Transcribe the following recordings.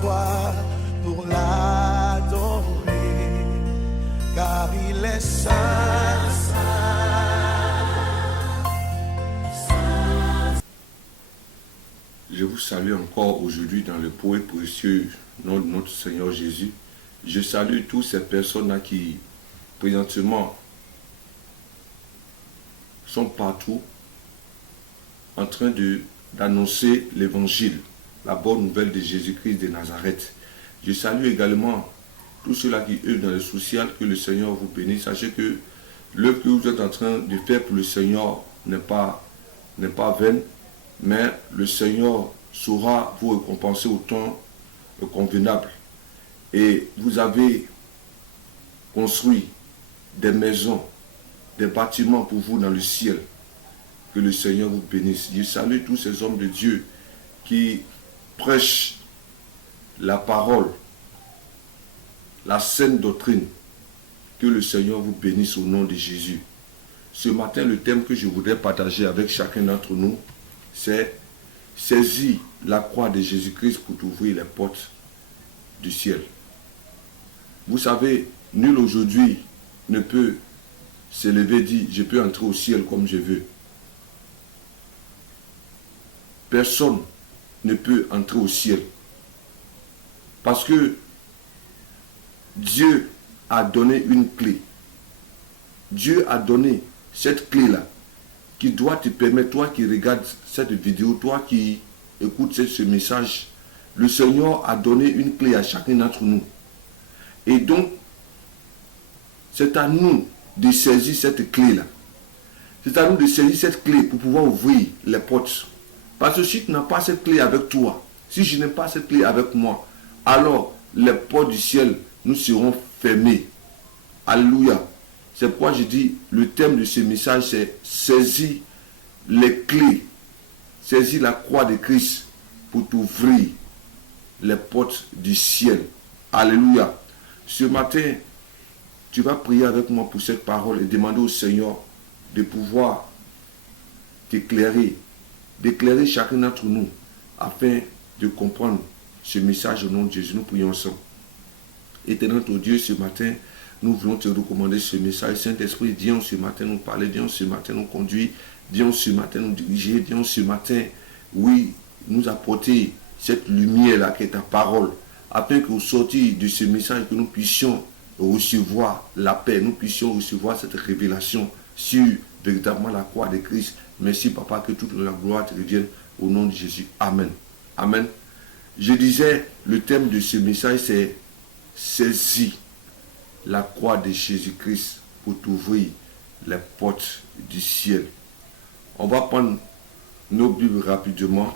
voix pour l'adorer, car il est saint, saint. Je vous salue encore aujourd'hui dans le beau et précieux nom de notre Seigneur Jésus. Je salue toutes ces personnes-là qui, présentement, sont partout en train d'annoncer l'évangile, la bonne nouvelle de Jésus-Christ de Nazareth. Je salue également tous ceux-là qui œuvrent dans le social, que le Seigneur vous bénisse. Sachez que l'œuvre que vous êtes en train de faire pour le Seigneur n'est pas vaine, mais le Seigneur saura vous récompenser au temps convenable. Et vous avez construit des maisons, des bâtiments pour vous dans le ciel. Que le Seigneur vous bénisse. Je salue tous ces hommes de Dieu qui prêchent la parole, la saine doctrine. Que le Seigneur vous bénisse au nom de Jésus. Ce matin, le thème que je voudrais partager avec chacun d'entre nous, c'est saisir la croix de Jésus-Christ pour t'ouvrir les portes du ciel. Vous savez, nul aujourd'hui ne peut s'élever et dire je peux entrer au ciel comme je veux. Personne ne peut entrer au ciel. Parce que Dieu a donné une clé. Dieu a donné cette clé-là qui doit te permettre, toi qui regardes cette vidéo, toi qui écoutes ce message, le Seigneur a donné une clé à chacun d'entre nous. Et donc, c'est à nous de saisir cette clé-là. C'est à nous de saisir cette clé pour pouvoir ouvrir les portes. Parce que si tu n'as pas cette clé avec toi, si je n'ai pas cette clé avec moi, alors les portes du ciel nous seront fermées. Alléluia. C'est pourquoi je dis, le thème de ce message, c'est saisir les clés, saisir la croix de Christ pour t'ouvrir les portes du ciel. Alléluia. Ce matin, tu vas prier avec moi pour cette parole et demander au Seigneur de pouvoir t'éclairer, d'éclairer chacun d'entre nous afin de comprendre ce message au nom de Jésus. Nous prions ensemble. Éternel ton Dieu, ce matin, nous voulons te recommander ce message. Saint-Esprit, viens ce matin nous parler, viens ce matin nous conduire, viens ce matin nous diriger, viens ce matin, oui, nous apporter cette lumière-là qui est ta parole, afin qu'au sortir de ce message, que nous puissions recevoir la paix, nous puissions recevoir cette révélation sur véritablement la croix de Christ. Merci Papa, que toute la gloire te revienne au nom de Jésus. Amen. Amen. Je disais, le thème de ce message, c'est saisir la croix de Jésus-Christ pour t'ouvrir les portes du ciel. On va prendre nos Bibles rapidement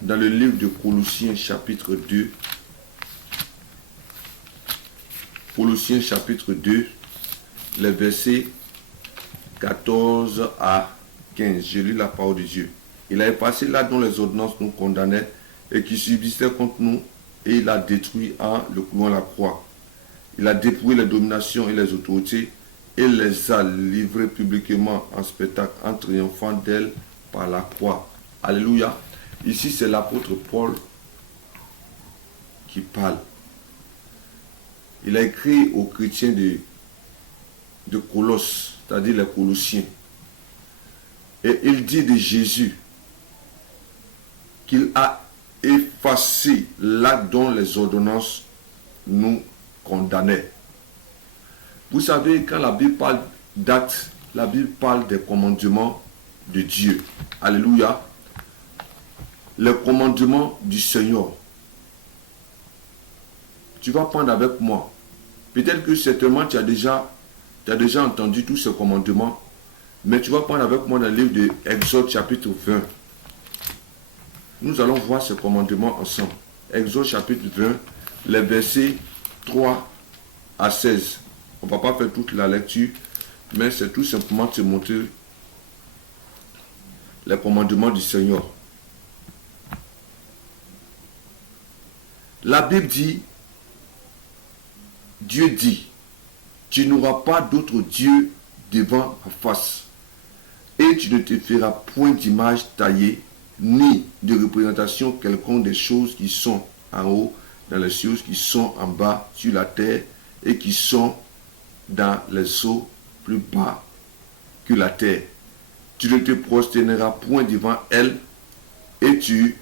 dans le livre de Colossiens chapitre 2. Colossiens chapitre 2, les versets 14 à 15. Je lis la parole de Dieu. Il a effacé là dont les ordonnances nous condamnaient et qui subsistaient contre nous, et il a détruit en le clouant la croix. Il a dépouillé les dominations et les autorités et les a livrées publiquement en spectacle en triomphant d'elles par la croix. Alléluia. Ici, c'est l'apôtre Paul qui parle. Il a écrit aux chrétiens de Colosse, c'est-à-dire les Colossiens. Et il dit de Jésus qu'il a effacé l'acte dont les ordonnances nous condamnaient. Vous savez, quand la Bible parle d'actes, la Bible parle des commandements de Dieu. Alléluia. Les commandements du Seigneur. Tu vas prendre avec moi. Peut-être que certainement tu as déjà entendu tous ces commandements, mais tu vas prendre avec moi dans le livre de Exode chapitre 20. Nous allons voir ces commandements ensemble. Exode chapitre 20, les versets 3 à 16. On ne va pas faire toute la lecture, mais c'est tout simplement te montrer les commandements du Seigneur. La Bible dit, Dieu dit, tu n'auras pas d'autre Dieu devant ma face, et tu ne te feras point d'image taillée, ni de représentation quelconque des choses qui sont en haut, dans les choses qui sont en bas sur la terre et qui sont dans les eaux plus bas que la terre. Tu ne te prosterneras point devant elles et tu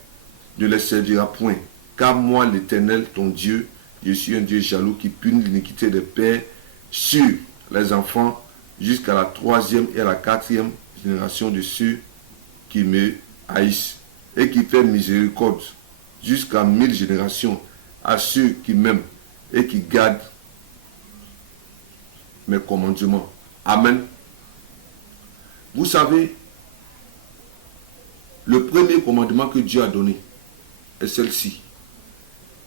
ne les serviras point. Car moi, l'Éternel, ton Dieu, je suis un Dieu jaloux qui punit l'iniquité des pères sur les enfants jusqu'à la 3e et à la 4e génération de ceux qui me haïssent et qui fait miséricorde jusqu'à 1000 générations à ceux qui m'aiment et qui gardent mes commandements. Amen. Vous savez, le premier commandement que Dieu a donné est celle-ci.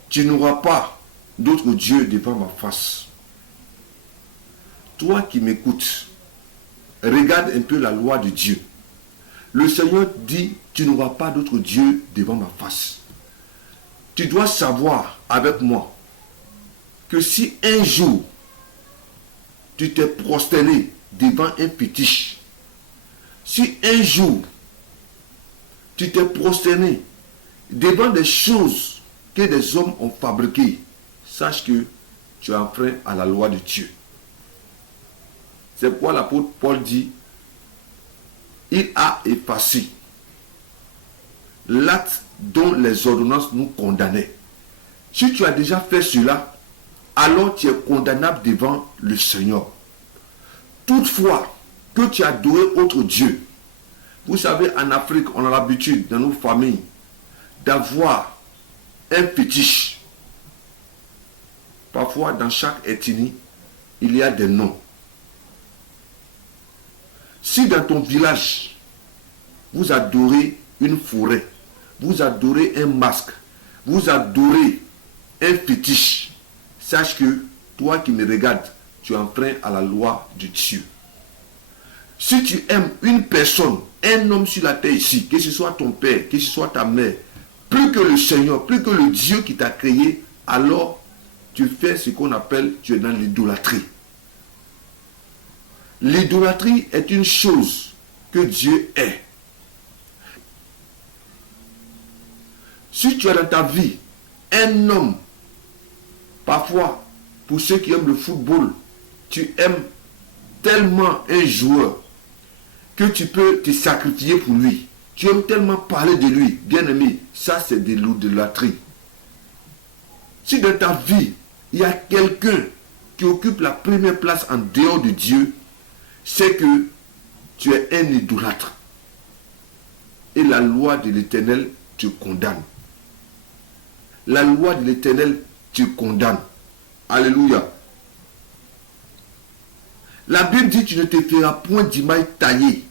Tu n'auras pas d'autre Dieu devant ma face. Toi qui m'écoutes, regarde un peu la loi de Dieu. Le Seigneur dit, tu n'auras pas d'autre Dieu devant ma face. Tu dois savoir avec moi que si un jour tu t'es prosterné devant un fétiche, si un jour tu t'es prosterné devant des choses que des hommes ont fabriquées, sache que tu as enfreint à la loi de Dieu. C'est pourquoi l'apôtre Paul dit, il a effacé l'acte dont les ordonnances nous condamnaient. Si tu as déjà fait cela, alors tu es condamnable devant le Seigneur. Toutefois que tu as adoré autre Dieu, vous savez, en Afrique, on a l'habitude, dans nos familles, d'avoir un fétiche. Parfois, dans chaque ethnie, il y a des noms. Si dans ton village, vous adorez une forêt, vous adorez un masque, vous adorez un fétiche, sache que toi qui me regardes, tu enfreins à la loi de Dieu. Si tu aimes une personne, un homme sur la terre ici, que ce soit ton père, que ce soit ta mère, plus que le Seigneur, plus que le Dieu qui t'a créé, alors tu fais ce qu'on appelle, tu es dans l'idolâtrie. L'idolâtrie est une chose que Dieu est. Si tu as dans ta vie un homme, parfois, pour ceux qui aiment le football, tu aimes tellement un joueur que tu peux te sacrifier pour lui. Tu aimes tellement parler de lui, bien aimé, ça c'est de l'idolâtrie. Si dans ta vie, il y a quelqu'un qui occupe la première place en dehors de Dieu, c'est que tu es un idolâtre. Et la loi de l'Éternel te condamne. La loi de l'Éternel te condamne. Alléluia. La Bible dit, tu ne te feras point d'image taillée,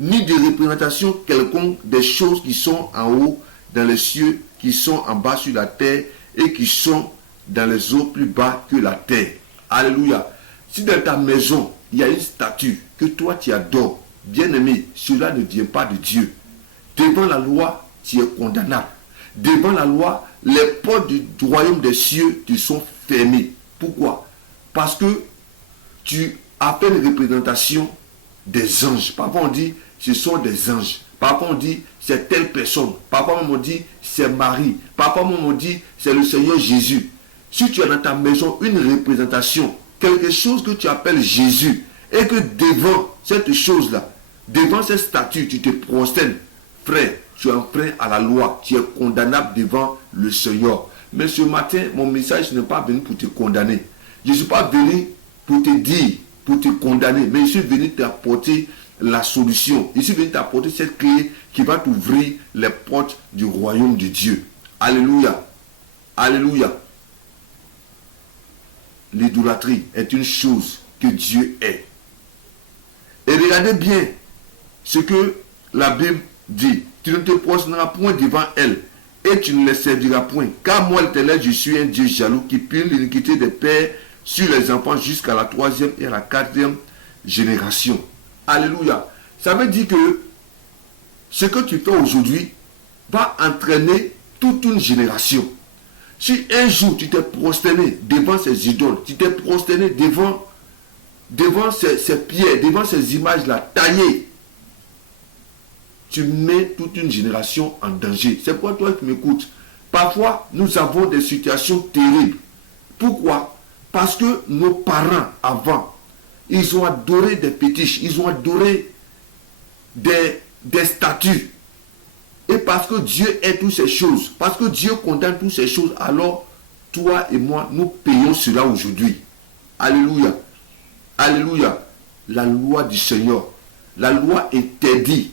ni de représentation quelconque des choses qui sont en haut dans les cieux, qui sont en bas sur la terre et qui sont dans les eaux plus bas que la terre. Alléluia. Si dans ta maison, il y a une statue que toi tu adores, bien aimé, cela ne vient pas de Dieu. Devant la loi, tu es condamnable. Devant la loi, les portes du royaume des cieux te sont fermées. Pourquoi? Parce que tu as fait une représentation des anges. Parfois on dit, ce sont des anges. Parfois on dit, c'est telle personne. Parfois on dit, c'est Marie. Parfois on dit, c'est le Seigneur Jésus. Si tu as dans ta maison une représentation, quelque chose que tu appelles Jésus, et que devant cette chose-là, devant cette statue, tu te prosternes, frère, tu es enfreint à la loi, tu es condamnable devant le Seigneur. Mais ce matin, mon message n'est pas venu pour te condamner. Je ne suis pas venu pour te dire, pour te condamner, mais je suis venu t'apporter la solution. Je suis venu t'apporter cette clé qui va t'ouvrir les portes du royaume de Dieu. Alléluia. Alléluia. L'idolâtrie est une chose que Dieu est. Et regardez bien ce que la Bible dit. Tu ne te prosterneras point devant elle et tu ne les serviras point. Car moi, l'Éternel, je suis un Dieu jaloux qui punit l'iniquité des pères sur les enfants jusqu'à la 3e et à la 4e génération. Alléluia. Ça veut dire que ce que tu fais aujourd'hui va entraîner toute une génération. Si un jour tu t'es prosterné devant ces idoles, tu t'es prosterné devant ces pierres, devant ces images-là taillées, tu mets toute une génération en danger. C'est pourquoi toi qui m'écoutes, Parfois, nous avons des situations terribles. Pourquoi? Parce que nos parents avant, ils ont adoré des fétiches, ils ont adoré des statues. Et parce que Dieu est toutes ces choses, parce que Dieu condamne toutes ces choses, alors toi et moi, nous payons cela aujourd'hui. Alléluia. Alléluia. La loi du Seigneur. La loi interdit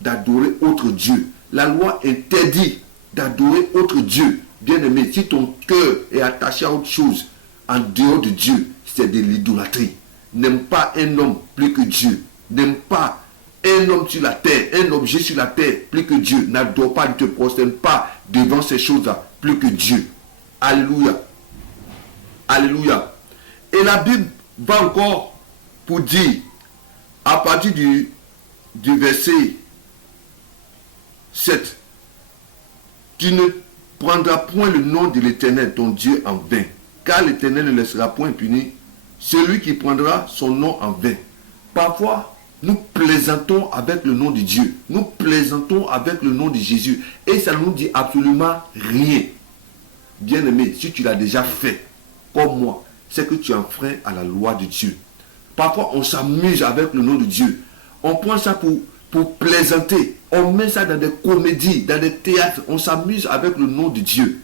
d'adorer autre Dieu. La loi interdit d'adorer autre Dieu. Bien-aimé, si ton cœur est attaché à autre chose, en dehors de Dieu, c'est de l'idolâtrie. N'aime pas un homme plus que Dieu. N'aime pas un homme sur la terre, un objet sur la terre plus que Dieu. N'adore pas, ne te prosterne pas devant ces choses-là plus que Dieu. Alléluia. Alléluia. Et la Bible va encore pour dire, à partir du verset 7, tu ne prendras point le nom de l'Éternel, ton Dieu, en vain, car l'Éternel ne laissera point puni celui qui prendra son nom en vain. Parfois, nous plaisantons avec le nom de Dieu. Nous plaisantons avec le nom de Jésus. Et ça ne nous dit absolument rien. Bien-aimé, si tu l'as déjà fait, comme moi, c'est que tu enfreins à la loi de Dieu. Parfois, on s'amuse avec le nom de Dieu. On prend ça pour plaisanter. On met ça dans des comédies, dans des théâtres. On s'amuse avec le nom de Dieu.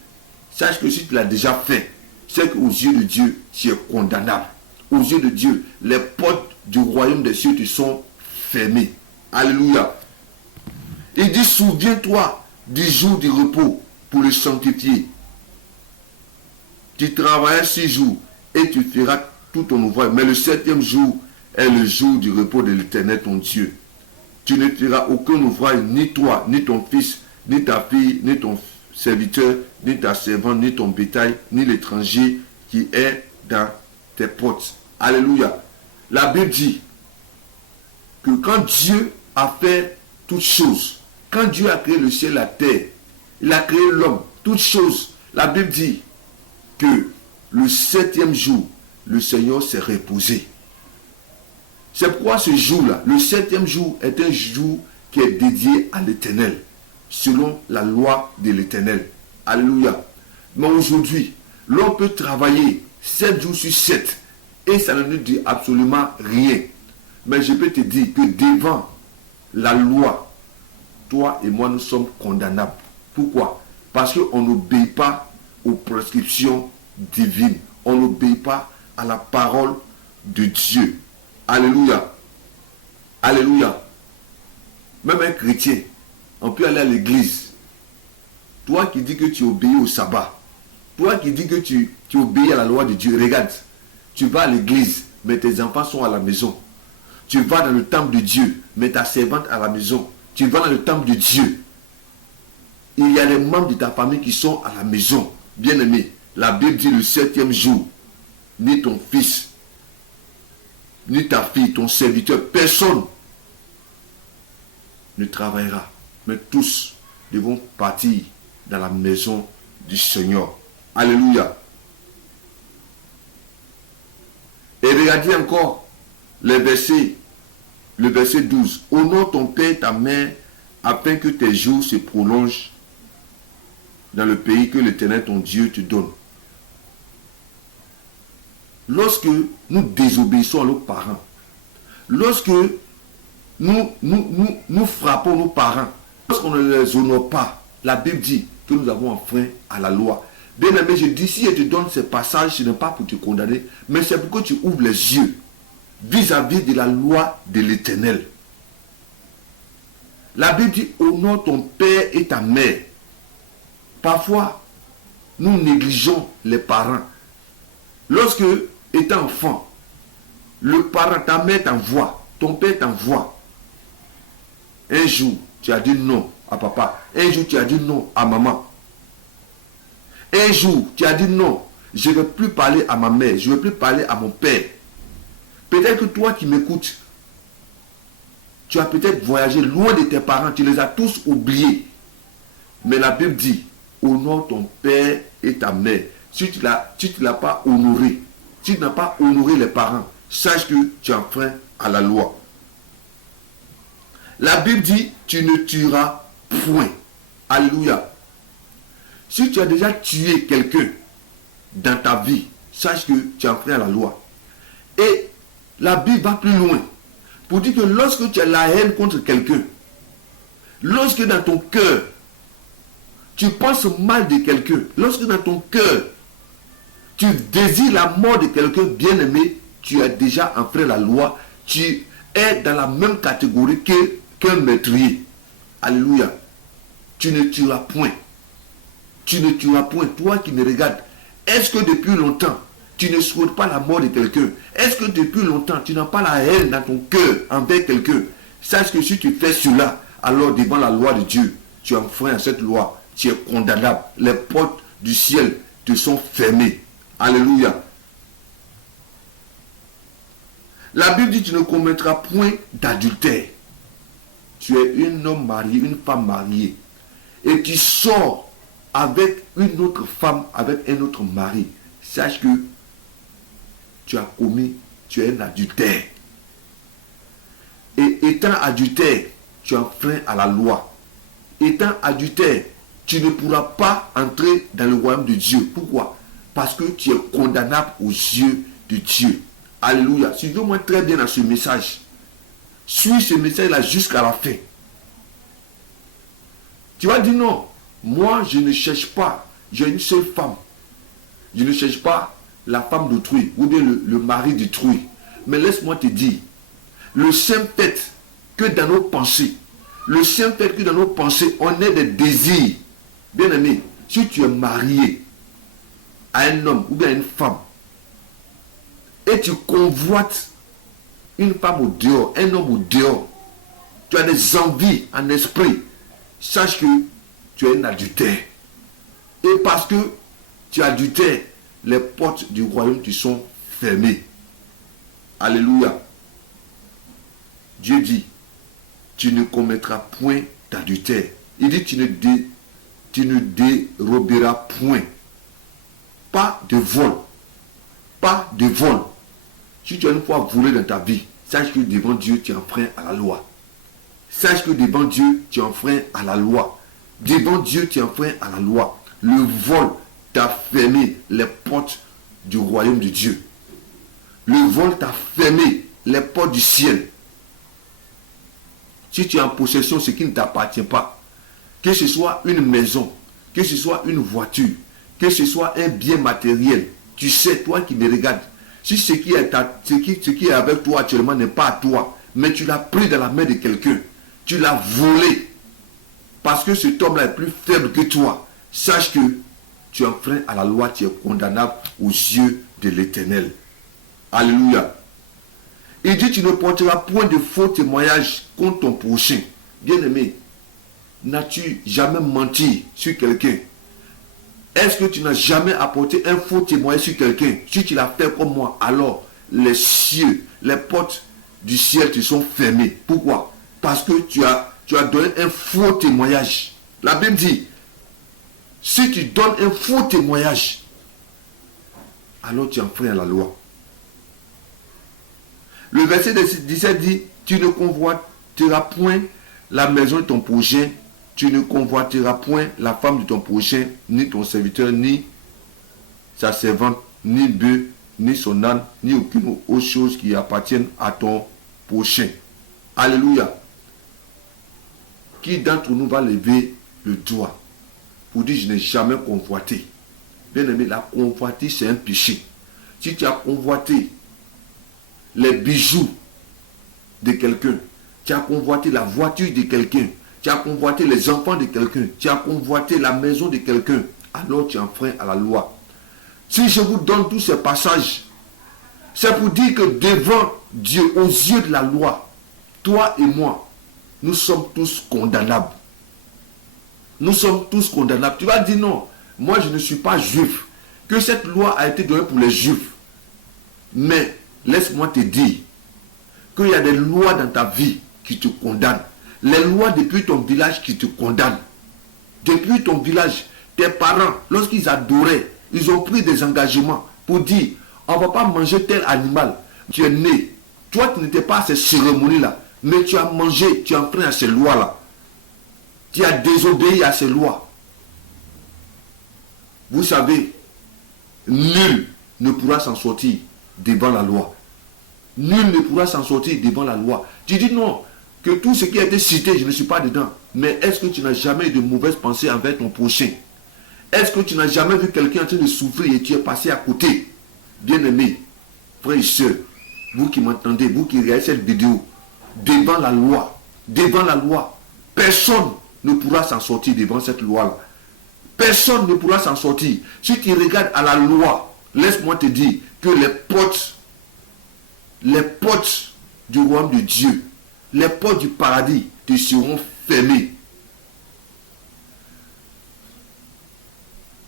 Sache que si tu l'as déjà fait, c'est qu'aux yeux de Dieu, tu es condamnable. Aux yeux de Dieu, les portes du royaume des cieux te sont fermées. Alléluia. Il dit, souviens-toi du jour du repos pour le sanctifier. Tu travailles 6 jours et tu feras tout ton ouvrage. Mais le 7e jour est le jour du repos de l'Éternel, ton Dieu. Tu ne feras aucun ouvrage, ni toi, ni ton fils, ni ta fille, ni ton serviteur, ni ta servante, ni ton bétail, ni l'étranger qui est dans tes portes. Alléluia. La Bible dit que quand Dieu a fait toutes choses, quand Dieu a créé le ciel et la terre, il a créé l'homme, toutes choses, la Bible dit que le 7e jour, le Seigneur s'est reposé. C'est pourquoi ce jour-là, le 7e jour, est un jour qui est dédié à l'Éternel, selon la loi de l'Éternel. Alléluia. Mais aujourd'hui, l'on peut travailler 7 jours sur 7 et ça ne nous dit absolument rien. Mais je peux te dire que devant la loi, toi et moi, nous sommes condamnables. Pourquoi? Parce qu'on n'obéit pas aux prescriptions divines. On n'obéit pas à la parole de Dieu. Alléluia. Alléluia. Même un chrétien, on peut aller à l'église. Toi qui dis que tu obéis au sabbat, toi qui dis que tu obéis à la loi de Dieu, regarde, tu vas à l'église, mais tes enfants sont à la maison. Tu vas dans le temple de Dieu, mais ta servante à la maison. Tu vas dans le temple de Dieu. Il y a les membres de ta famille qui sont à la maison. Bien-aimé, la Bible dit le 7e jour, ni ton fils, ni ta fille, ton serviteur, personne ne travaillera. Mais tous devront partir dans la maison du Seigneur. Alléluia. Et regardez encore le verset 12. Honore ton père et ta mère afin que tes jours se prolongent dans le pays que l'Éternel ton Dieu te donne. Lorsque nous désobéissons à nos parents, lorsque nous frappons nos parents, lorsqu'on ne les honore pas, la Bible dit que nous avons enfreint à la loi. Bien aimé, je dis, si je te donne ces passages, ce n'est pas pour te condamner, mais c'est pour que tu ouvres les yeux vis-à-vis de la loi de l'Éternel. La Bible dit, honore ton père et ta mère. Parfois, nous négligeons les parents. Lorsque, étant enfant, le parent, ta mère t'envoie, ton père t'envoie. Un jour, tu as dit non à papa. Un jour, tu as dit non à maman. Un jour, tu as dit non, je ne vais plus parler à ma mère, je ne vais plus parler à mon père. Peut-être que toi qui m'écoutes, tu as peut-être voyagé loin de tes parents, tu les as tous oubliés. Mais la Bible dit, honore ton père et ta mère. Si tu ne l'as pas honoré, si tu n'as pas honoré les parents, sache que tu enfreins à la loi. La Bible dit, tu ne tueras point. Alléluia. Si tu as déjà tué quelqu'un dans ta vie, sache que tu as enfreint la loi. Et la Bible va plus loin pour dire que lorsque tu as la haine contre quelqu'un, lorsque dans ton cœur, tu penses mal de quelqu'un, lorsque dans ton cœur, tu désires la mort de quelqu'un bien-aimé, tu as déjà enfreint la loi, tu es dans la même catégorie qu'un meurtrier. Alléluia. Tu ne tueras point. Tu ne tueras point. Toi qui me regardes, est-ce que depuis longtemps, tu ne souhaites pas la mort de quelqu'un? Est-ce que depuis longtemps, tu n'as pas la haine dans ton cœur envers quelqu'un? Sache que si tu fais cela, alors devant la loi de Dieu, tu enfreins cette loi. Tu es condamnable. Les portes du ciel te sont fermées. Alléluia. La Bible dit, tu ne commettras point d'adultère. Tu es un homme marié, une femme mariée. Et tu sors avec une autre femme, avec un autre mari. Sache que tu as commis, tu es un adultère. Et étant adultère, tu enfreins à la loi. Étant adultère, tu ne pourras pas entrer dans le royaume de Dieu. Pourquoi? Parce que tu es condamnable aux yeux de Dieu. Alléluia. Suivez-moi très bien dans ce message. Suis ce message-là jusqu'à la fin. Tu vas dire non. Moi, je ne cherche pas. J'ai une seule femme. Je ne cherche pas la femme d'autrui ou bien le mari d'autrui. Mais laisse-moi te dire, le simple fait que dans nos pensées, on ait des désirs. Bien aimé, si tu es marié à un homme ou bien à une femme, et tu convoites une femme au dehors, un homme au dehors, tu as des envies en esprit, sache que tu es un adultère. Et parce que tu es adultère, les portes du royaume te sont fermées. Alléluia. Dieu dit, tu ne commettras point d'adultère. Il dit, tu ne déroberas point. Pas de vol. Pas de vol. Si tu as une fois volé dans ta vie, sache que devant Dieu, tu enfreins à la loi. Sache que devant Dieu, tu enfreins à la loi. Devant Dieu, tu enfreins à la loi. Le vol t'a fermé les portes du royaume de Dieu. Le vol t'a fermé les portes du ciel. Si tu es en possession de ce qui ne t'appartient pas, que ce soit une maison, que ce soit une voiture, que ce soit un bien matériel, tu sais, toi qui me regardes, si ce qui est avec toi actuellement n'est pas à toi, mais tu l'as pris dans la main de quelqu'un, tu l'as volé, parce que cet homme-là est plus faible que toi, sache que tu enfreins à la loi, tu es condamnable aux yeux de l'Éternel. Alléluia. Il dit, tu ne porteras point de faux témoignages contre ton prochain. Bien-aimé, n'as-tu jamais menti sur quelqu'un? Est-ce que tu n'as jamais apporté un faux témoignage sur quelqu'un? Si tu l'as fait comme moi, alors les cieux, les portes du ciel te sont fermées. Pourquoi? Parce que tu as donné un faux témoignage. La Bible dit, si tu donnes un faux témoignage, alors tu enfreins la loi. Le verset 17 dit, tu ne convoiteras point la maison de ton prochain, tu ne convoiteras point la femme de ton prochain, ni ton serviteur, ni sa servante, ni bœuf, ni son âne, ni aucune autre chose qui appartienne à ton prochain. Alléluia. Qui d'entre nous va lever le doigt pour dire, je n'ai jamais convoité? Bien aimé, la convoitise, c'est un péché. Si tu as convoité les bijoux de quelqu'un, tu as convoité la voiture de quelqu'un, tu as convoité les enfants de quelqu'un, tu as convoité la maison de quelqu'un, alors tu enfreins à la loi. Si je vous donne tous ces passages, c'est pour dire que devant Dieu, aux yeux de la loi, toi et moi, nous sommes tous condamnables. Nous sommes tous condamnables. Tu vas dire non, moi je ne suis pas juif, que cette loi a été donnée pour les juifs. Mais laisse-moi te dire qu'il y a des lois dans ta vie qui te condamnent. Les lois depuis ton village qui te condamnent. Depuis ton village, tes parents, lorsqu'ils adoraient, ils ont pris des engagements pour dire, on ne va pas manger tel animal. Tu es né. Toi, tu n'étais pas à ces cérémonies-là, mais tu as mangé, tu as enfreint à ces lois-là. Tu as désobéi à ces lois. Vous savez, nul ne pourra s'en sortir devant la loi. Nul ne pourra s'en sortir devant la loi. Tu dis non, que tout ce qui a été cité, je ne suis pas dedans. Mais est-ce que tu n'as jamais eu de mauvaises pensées envers ton prochain? Est-ce que tu n'as jamais vu quelqu'un en train de souffrir et tu es passé à côté? Bien-aimés, frères et sœurs, vous qui m'entendez, vous qui regardez cette vidéo, devant la loi, personne ne pourra s'en sortir devant cette loi-là. Personne ne pourra s'en sortir. Si tu regardes à la loi, laisse-moi te dire que les portes du royaume de Dieu, les portes du paradis te seront fermées.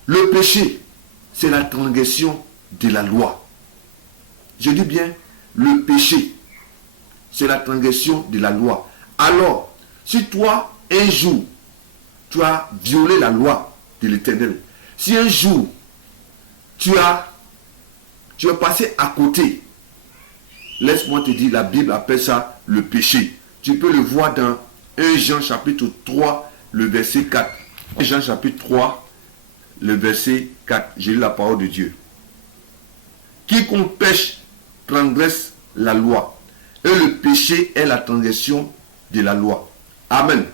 Le péché, c'est la transgression de la loi. Je dis bien, le péché, c'est la transgression de la loi. Alors, si toi, un jour, tu as violé la loi de l'Éternel, si un jour, tu es passé à côté, laisse-moi te dire, la Bible appelle ça le péché. Tu peux le voir dans 1 Jean chapitre 3, le verset 4. 1 Jean chapitre 3, le verset 4. J'ai lu la parole de Dieu. Quiconque pêche transgresse la loi. Et le péché est la transgression de la loi. Amen.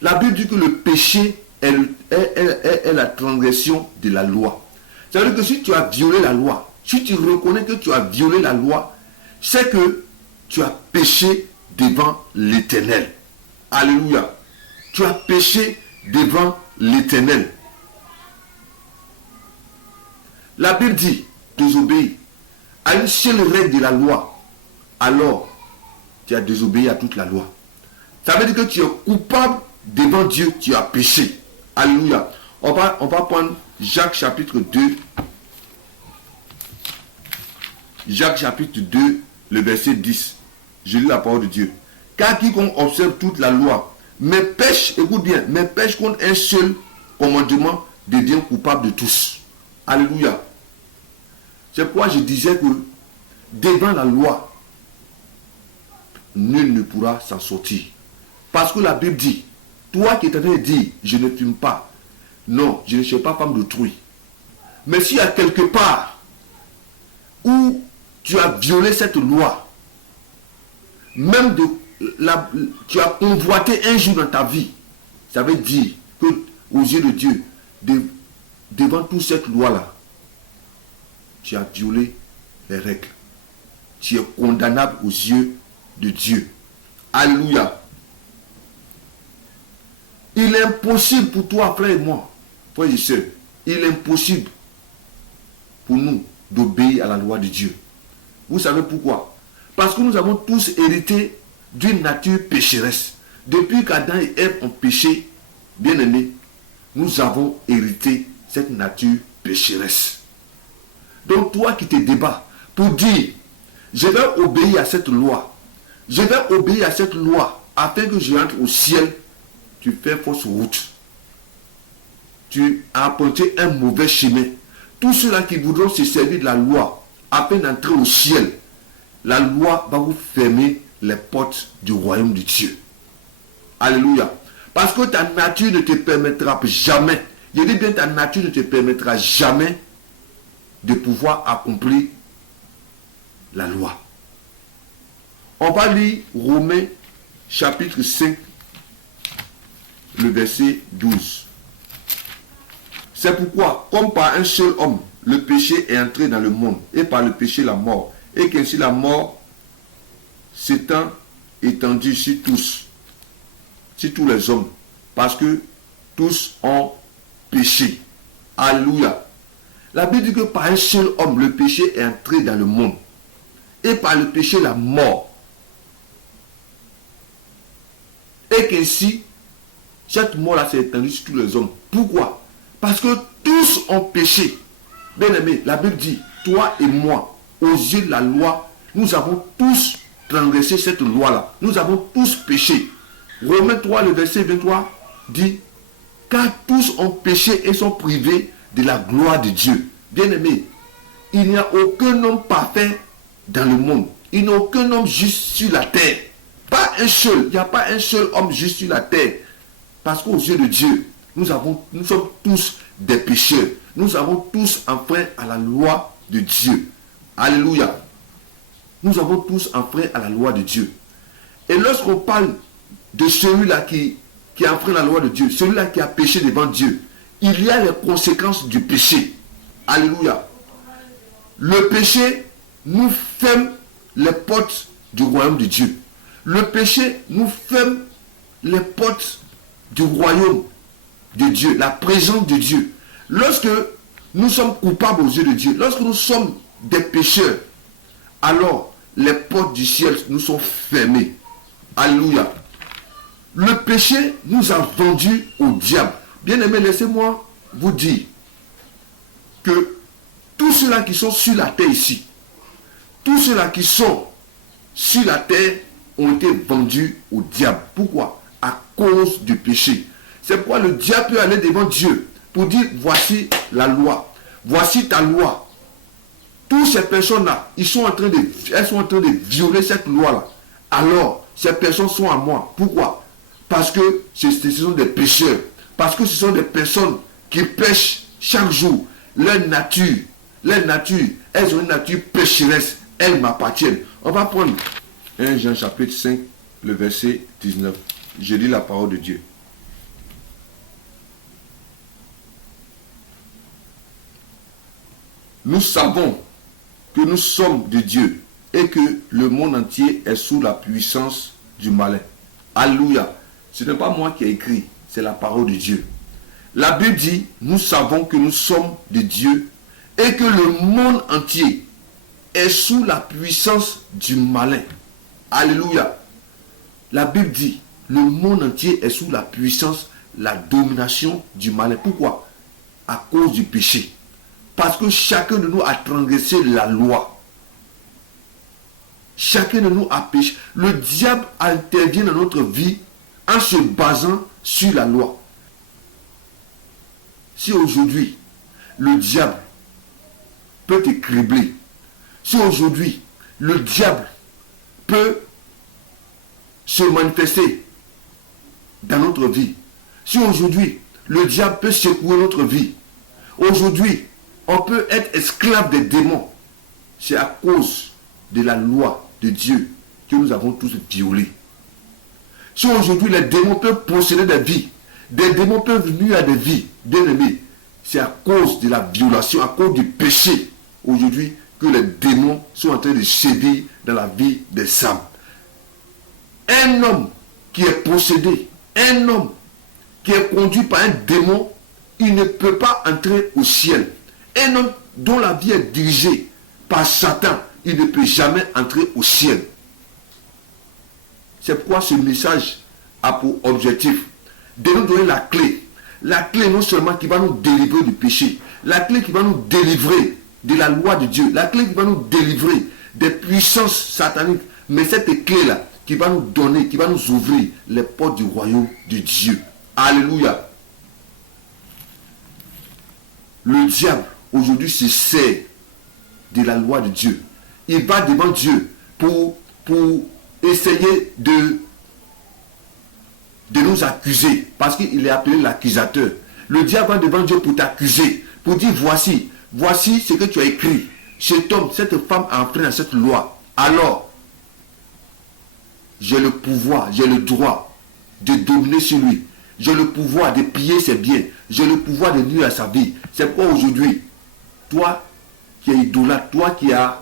La Bible dit que le péché est la transgression de la loi. C'est-à-dire que si tu as violé la loi, si tu reconnais que tu as violé la loi, c'est que tu as péché devant l'Éternel. Alléluia. Tu as péché devant l'Éternel. La Bible dit, désobéir à une seule règle de la loi, alors tu as désobéi à toute la loi. Ça veut dire que tu es coupable devant Dieu, tu as péché. Alléluia. On va prendre Jacques chapitre 2. Jacques chapitre 2, le verset 10. Je lis la parole de Dieu. Car quiconque observe toute la loi, mais pêche, écoute bien, mais pêche contre un seul commandement, devient coupable de tous. Alléluia. C'est pourquoi je disais que devant la loi, nul ne pourra s'en sortir. Parce que la Bible dit, toi qui es en train de dire, je ne fume pas, non, je ne suis pas femme d'autrui. Mais s'il y a quelque part où tu as violé cette loi, même tu as convoité un jour dans ta vie, ça veut dire que aux yeux de Dieu, devant toute cette loi-là, tu as violé les règles. Tu es condamnable aux yeux de Dieu. Alléluia. Il est impossible pour toi, frère et moi, frère et soeur, il est impossible pour nous d'obéir à la loi de Dieu. Vous savez pourquoi? Parce que nous avons tous hérité d'une nature pécheresse. Depuis qu'Adam et Ève ont péché, bien aimés, nous avons hérité cette nature pécheresse. Donc toi qui te débats pour dire, je vais obéir à cette loi, je vais obéir à cette loi afin que je rentre au ciel, tu fais fausse route. Tu as apporté un mauvais chemin. Tous ceux-là qui voudront se servir de la loi afin d'entrer au ciel, la loi va vous fermer les portes du royaume de Dieu. Alléluia. Parce que ta nature ne te permettra jamais, je dis bien ta nature ne te permettra jamais de pouvoir accomplir la loi. On va lire Romains chapitre 5, le verset 12. C'est pourquoi, comme par un seul homme, le péché est entré dans le monde, et par le péché la mort, et qu'ainsi la mort s'étant étendue sur tous les hommes, parce que tous ont péché. Alléluia. La Bible dit que par un seul homme, le péché est entré dans le monde, et par le péché la mort, et qu'ainsi cette mort-là s'est étendue sur tous les hommes. Pourquoi? Parce que tous ont péché. Bien aimé, la Bible dit, toi et moi, aux yeux de la loi, nous avons tous transgressé cette loi-là. Nous avons tous péché. Romains 3, le verset 23 dit, car tous ont péché et sont privés de la gloire de Dieu. Bien aimé, il n'y a aucun homme parfait dans le monde. Il n'y a aucun homme juste sur la terre. Pas un seul. Il n'y a pas un seul homme juste sur la terre. Parce qu'aux yeux de Dieu, Nous sommes tous des pécheurs. Nous avons tous enfreint à la loi de Dieu. Alléluia. Nous avons tous enfreint à la loi de Dieu. Et lorsqu'on parle de celui-là qui a enfreint la loi de Dieu, celui-là qui a péché devant Dieu, il y a les conséquences du péché. Alléluia. Le péché nous ferme les portes du royaume de Dieu. Le péché nous ferme les portes du royaume de Dieu, la présence de Dieu. Lorsque nous sommes coupables aux yeux de Dieu, lorsque nous sommes des pécheurs, alors les portes du ciel nous sont fermées. Alléluia. Le péché nous a vendus au diable. Bien-aimés, laissez-moi vous dire que tous ceux-là qui sont sur la terre ici, tous ceux-là qui sont sur la terre ont été vendus au diable. Pourquoi? À cause du péché. C'est pourquoi le diable peut aller devant Dieu pour dire, voici la loi, voici ta loi. Toutes ces personnes-là, elles sont en train de violer cette loi-là. Alors, ces personnes sont à moi. Pourquoi? Parce que ce sont des pécheurs. Parce que ce sont des personnes qui pêchent chaque jour. Leur nature, elles ont une nature pécheresse. Elles m'appartiennent. On va prendre 1 Jean chapitre 5, le verset 19. Je lis la parole de Dieu. Nous savons que nous sommes de Dieu et que le monde entier est sous la puissance du malin. Alléluia. Ce n'est pas moi qui ai écrit, c'est la parole de Dieu. La Bible dit, nous savons que nous sommes de Dieu et que le monde entier est sous la puissance du malin. Alléluia. La Bible dit, le monde entier est sous la puissance, la domination du malin. Pourquoi? À cause du péché. Parce que chacun de nous a transgressé la loi. Chacun de nous a péché. Le diable intervient dans notre vie en se basant sur la loi. Si aujourd'hui, le diable peut te cribler, si aujourd'hui, le diable peut se manifester dans notre vie, si aujourd'hui, le diable peut secouer notre vie, aujourd'hui, on peut être esclave des démons, c'est à cause de la loi de Dieu que nous avons tous violée. Si aujourd'hui les démons peuvent posséder des vies, des démons peuvent nuire à des vies, bien aimés, c'est à cause de la violation, à cause du péché, aujourd'hui, que les démons sont en train de sévir dans la vie des âmes. Un homme qui est possédé, un homme qui est conduit par un démon, il ne peut pas entrer au ciel. Un homme dont la vie est dirigée par Satan, il ne peut jamais entrer au ciel. C'est pourquoi ce message a pour objectif de nous donner la clé. La clé non seulement qui va nous délivrer du péché, la clé qui va nous délivrer de la loi de Dieu, la clé qui va nous délivrer des puissances sataniques, mais cette clé-là qui va nous donner, qui va nous ouvrir les portes du royaume de Dieu. Alléluia. Le diable, aujourd'hui, se sert de la loi de Dieu. Il va devant Dieu pour essayer de nous accuser, parce qu'il est appelé l'accusateur. Le diable va devant Dieu pour t'accuser, pour dire voici ce que tu as écrit. Cet homme, cette femme a enfreint à cette loi. Alors, j'ai le pouvoir, j'ai le droit de dominer sur lui. J'ai le pouvoir de piller ses biens. J'ai le pouvoir de nuire à sa vie. C'est pourquoi aujourd'hui, toi qui es idolâtre, toi qui as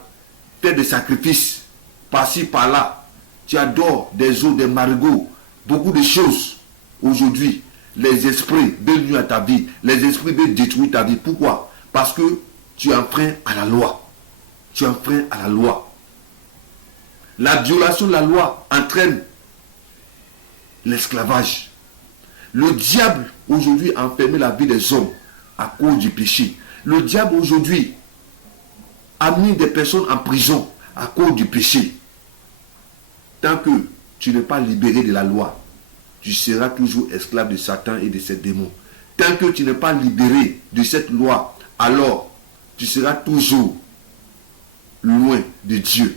fait des sacrifices par-ci, par-là, tu adores des eaux, des marigots, beaucoup de choses. Aujourd'hui, les esprits veulent nuire à ta vie. Les esprits veulent détruire ta vie. Pourquoi? Parce que tu enfreins à la loi. Tu enfreins à la loi. La violation de la loi entraîne l'esclavage. Le diable aujourd'hui a enfermé la vie des hommes à cause du péché. Le diable aujourd'hui a mis des personnes en prison à cause du péché. Tant que tu n'es pas libéré de la loi, tu seras toujours esclave de Satan et de ses démons. Tant que tu n'es pas libéré de cette loi, alors tu seras toujours loin de Dieu.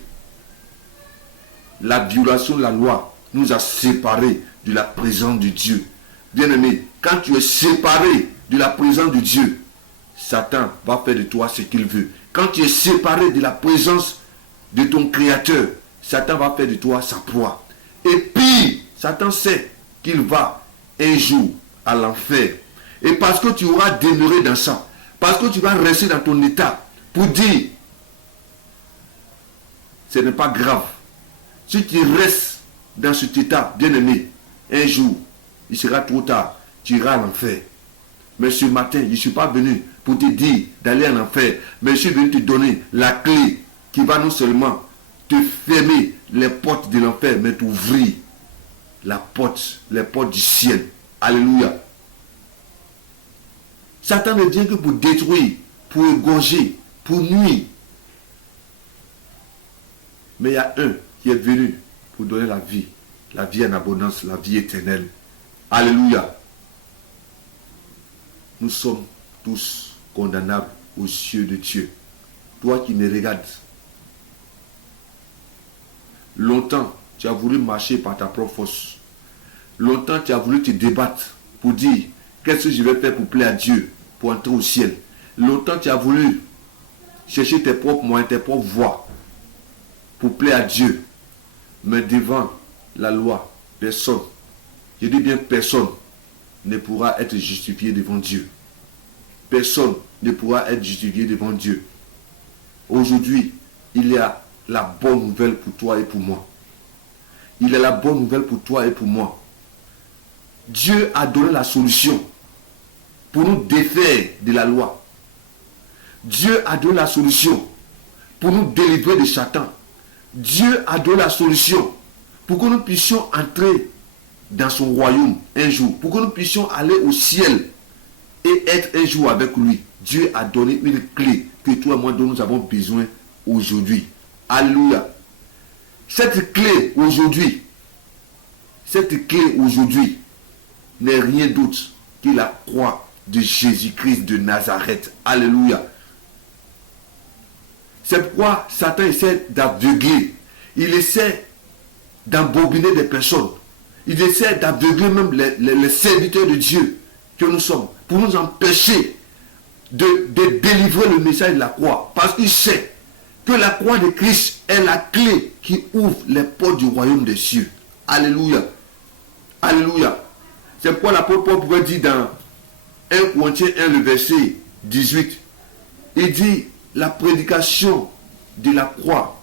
La violation de la loi nous a séparés de la présence de Dieu. bien-aimé, quand tu es séparé de la présence de Dieu, Satan va faire de toi ce qu'il veut. Quand tu es séparé de la présence de ton Créateur, Satan va faire de toi sa proie. Et puis, Satan sait qu'il va un jour à l'enfer. Et parce que tu auras demeuré dans ça, parce que tu vas rester dans ton état pour dire, ce n'est pas grave. Si tu restes dans cet état, bien-aimé, un jour, il sera trop tard, tu iras à l'enfer. Mais ce matin, je ne suis pas venu pour te dire d'aller en enfer, mais je suis venu te donner la clé qui va non seulement te fermer les portes de l'enfer, mais t'ouvrir les portes du ciel. Alléluia. Satan ne vient que pour détruire, pour égorger, pour nuire. Mais il y a un qui est venu pour donner la vie en abondance, la vie éternelle. Alléluia. Nous sommes tous condamnables aux yeux de Dieu. Toi qui me regardes, longtemps tu as voulu marcher par ta propre force. Longtemps tu as voulu te débattre pour dire qu'est-ce que je vais faire pour plaire à Dieu, pour entrer au ciel. Longtemps tu as voulu chercher tes propres moyens, tes propres voies pour plaire à Dieu. Mais devant la loi, personne, je dis bien personne, ne pourra être justifié devant Dieu. Personne ne pourra être justifié devant Dieu. Aujourd'hui, il y a la bonne nouvelle pour toi et pour moi. Il y a la bonne nouvelle pour toi et pour moi. Dieu a donné la solution pour nous défaire de la loi. Dieu a donné la solution pour nous délivrer de Satan. Dieu a donné la solution pour que nous puissions entrer dans son royaume un jour, pour que nous puissions aller au ciel et être un jour avec lui. Dieu a donné une clé que toi et moi dont nous avons besoin aujourd'hui. Alléluia. Cette clé aujourd'hui n'est rien d'autre que la croix de Jésus-Christ de Nazareth. Alléluia. C'est pourquoi Satan essaie d'aveugler. Il essaie d'embobiner des personnes. Il essaie d'aveugler même les serviteurs de Dieu que nous sommes, pour nous empêcher de délivrer le message de la croix. Parce qu'il sait que la croix de Christ est la clé qui ouvre les portes du royaume des cieux. Alléluia. Alléluia. C'est pourquoi l'apôtre Paul pouvait dire dans 1 Corinthiens 1, le verset 18, il dit, la prédication de la croix